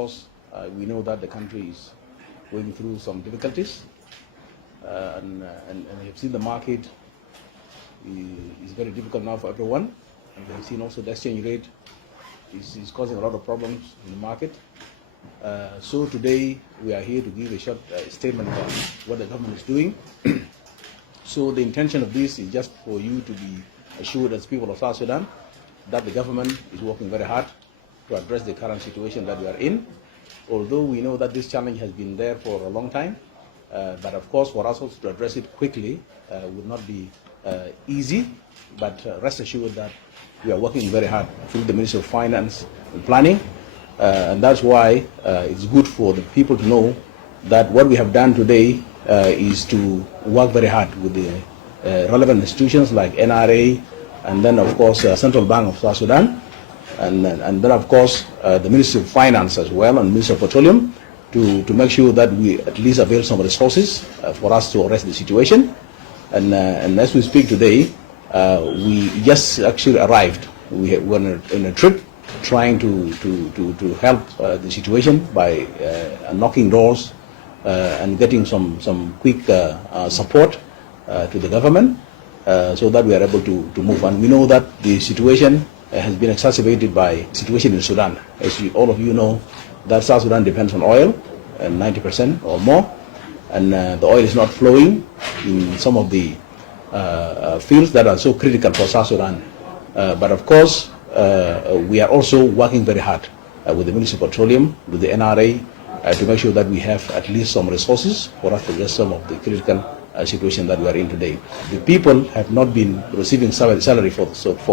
course, we know that the country is going through some difficulties, and we have seen the market is very difficult now for everyone, and we have seen also the exchange rate is causing a lot of problems in the market. So today we are here to give a short statement about what the government is doing. So the intention of this is just for you to be assured as people of South Sudan that the government is working very hard to address the current situation that we are in. Although we know that this challenge has been there for a long time, but of course for us also to address it quickly would not be easy, but rest assured that we are working very hard through the Ministry of Finance and Planning, and that's why it's good for the people to know that what we have done today is to work very hard with the relevant institutions like NRA, and then of course Central Bank of South Sudan, and then of course the Ministry of Finance as well, and Ministry of Petroleum, to make sure that we at least avail some resources for us to arrest the situation. And as we speak today, we just actually arrived. We were on a trip trying to help the situation by knocking doors and getting some quick support to the government, so that we are able to move. And we know that the situation has been exacerbated by the situation in Sudan. As all of you know, that South Sudan depends on oil, 90% or more, and the oil is not flowing in some of the fields that are so critical for South Sudan. But of course, we are also working very hard with the Ministry of Petroleum, with the NRA, to make sure that we have at least some resources for us to address some of the critical situation that we are in today. The people have not been receiving salary for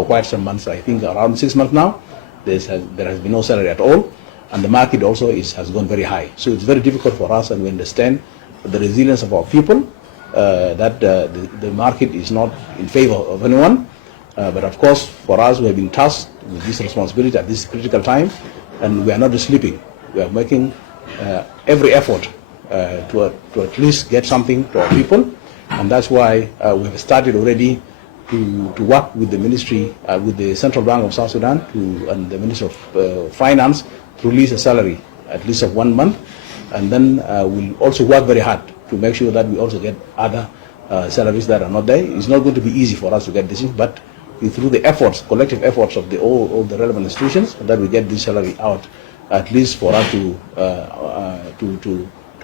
quite some months. I think around 6 months now. There has been no salary at all, and the market also has gone very high. So it's very difficult for us, and we understand the resilience of our people, that the market is not in favor of anyone. But of course, for us, we have been tasked with this responsibility at this critical time, and we are not sleeping. We are making every effort to at least get something to our people, and that's why we have started already to work with the ministry, with the Central Bank of South Sudan and the Ministry of Finance to release a salary at least of 1 month, and then we'll also work very hard to make sure that we also get other salaries that are not there. It's not going to be easy for us to get this, but through the efforts, collective efforts of all the relevant institutions, that we get this salary out, at least for us to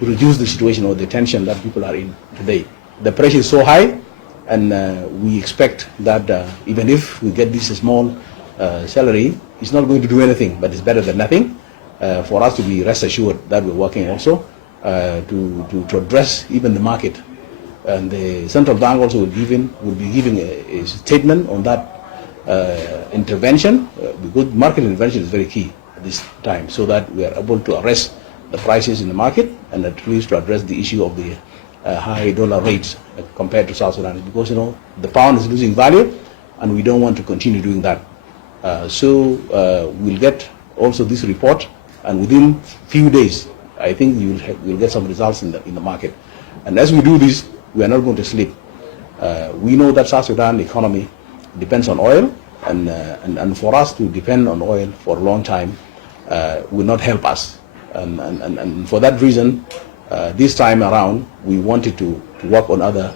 reduce the situation or the tension that people are in today. The pressure is so high, and we expect that even if we get this small salary, it's not going to do anything, but it's better than nothing. For us to be rest assured that we're working also to address even the market. And the Central Bank also will be giving a statement on that intervention, because market intervention is very key at this time, so that we are able to arrest the prices in the market, and at least to address the issue of the high dollar rates compared to South Sudan, because the pound is losing value, and we don't want to continue doing that. So we'll get also this report, and within few days, I think you'll get some results in the market. And as we do this, we are not going to sleep. We know that South Sudan economy depends on oil, and for us to depend on oil for a long time will not help us. And for that reason, this time around, we wanted to work on other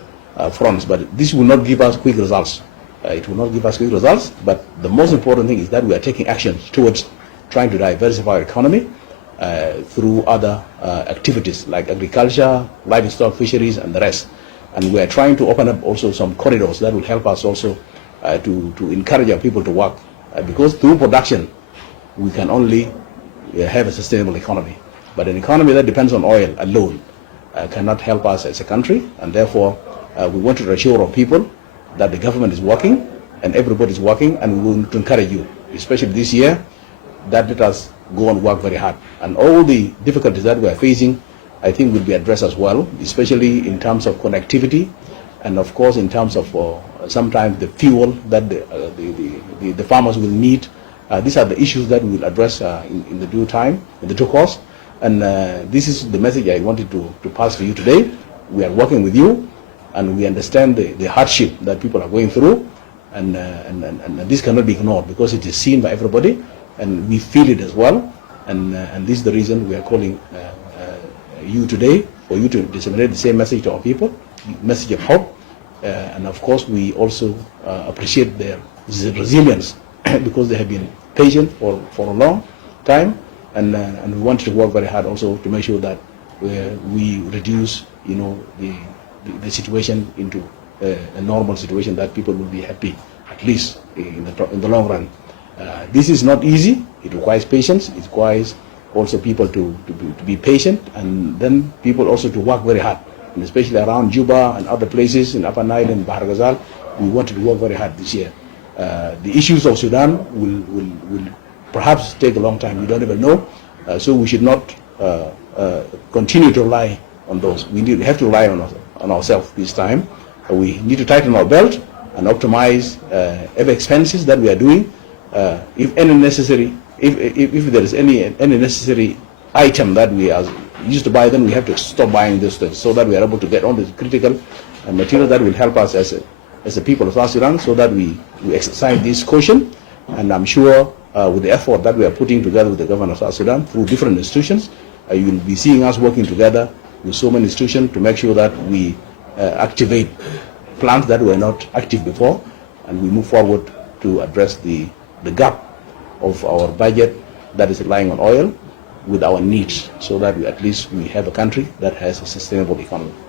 fronts, but this will not give us quick results. It will not give us quick results, but the most important thing is that we are taking action towards trying to diversify our economy through other activities like agriculture, livestock, fisheries, and the rest. And we are trying to open up also some corridors that will help us also to encourage our people to work, because through production we can only have a sustainable economy. But an economy that depends on oil alone cannot help us as a country, and therefore we want to assure our people that the government is working and everybody is working, and we want to encourage you, especially this year, that let us go and work very hard. And all the difficulties that we are facing, I think, will be addressed as well, especially in terms of connectivity, and of course in terms of sometimes the fuel that the farmers will need. These are the issues that we will address in the due time, in the due course. And this is the message I wanted to pass to you today. We are working with you, and we understand the hardship that people are going through, and this cannot be ignored, because it is seen by everybody, and we feel it as well. And this is the reason we are calling you today, for you to disseminate the same message to our people, message of hope. And of course, we also appreciate their resilience because they have been patient for a long time, and we want to work very hard also to make sure that we reduce, the situation into a normal situation that people will be happy, at least in the long run. This is not easy. It requires patience. It requires also people to be patient, and then people also to work very hard, and especially around Juba and other places in Upper Nile and Bahar Ghazal. We wanted to work very hard this year. The issues of Sudan will perhaps take a long time. We don't even know. So we should not continue to rely on those. We have to rely on ourselves this time. We need to tighten our belt and optimize every expenses that we are doing. If any necessary, if there is any necessary item that we are used to buy, then we have to stop buying those things so that we are able to get all the critical material that will help us as a people of South Sudan, so that we exercise this caution. And I'm sure with the effort that we are putting together with the government of South Sudan through different institutions, you will be seeing us working together with so many institutions to make sure that we activate plans that were not active before, and we move forward to address the gap of our budget that is relying on oil with our needs, so that at least we have a country that has a sustainable economy.